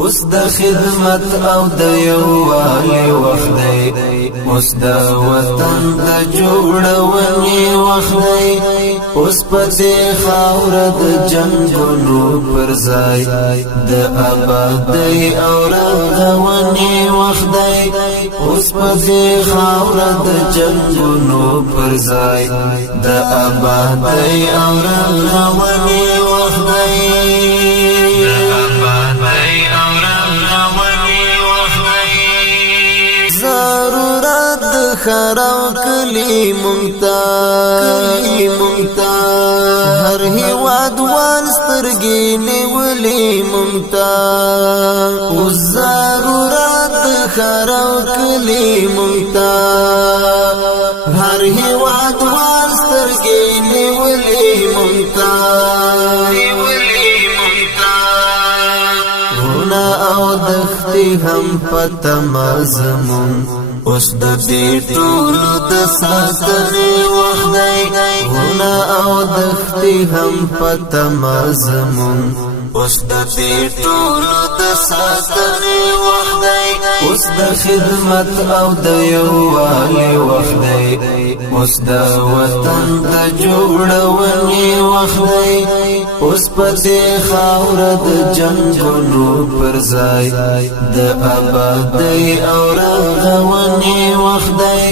اوس د خدمت او د یووالي وخت دی، اوس د وطن د جوړونې وخت دی، اوس په دې خاوره د جنګونو پر ځای د آبادۍ او رغونې وخت دی، اوس په دې خاوره د جنګونو پر ځای د آبادۍ او رغونې وخت دی. ضرورت خراب کلی مونتا هر هیواد وال سترګې نیولې مونتا، او ضرورت خراب کلی مونتا هر هیواد وال سترګې نیولې مونتا، او دختی هم پتمازمون اوس د دې ټولو د ساتنې وخت دی، غونه او دختی هم پتمازمون اوس د دې ټولو د ساتنې وخت دی، اوس د خدمت او د یووالي وخت دی، اوس د وطن د جوړونې وخت دی، اوس په دې خاوره د جنګونو پر ځای د آبادۍ او رغونې وخت دی.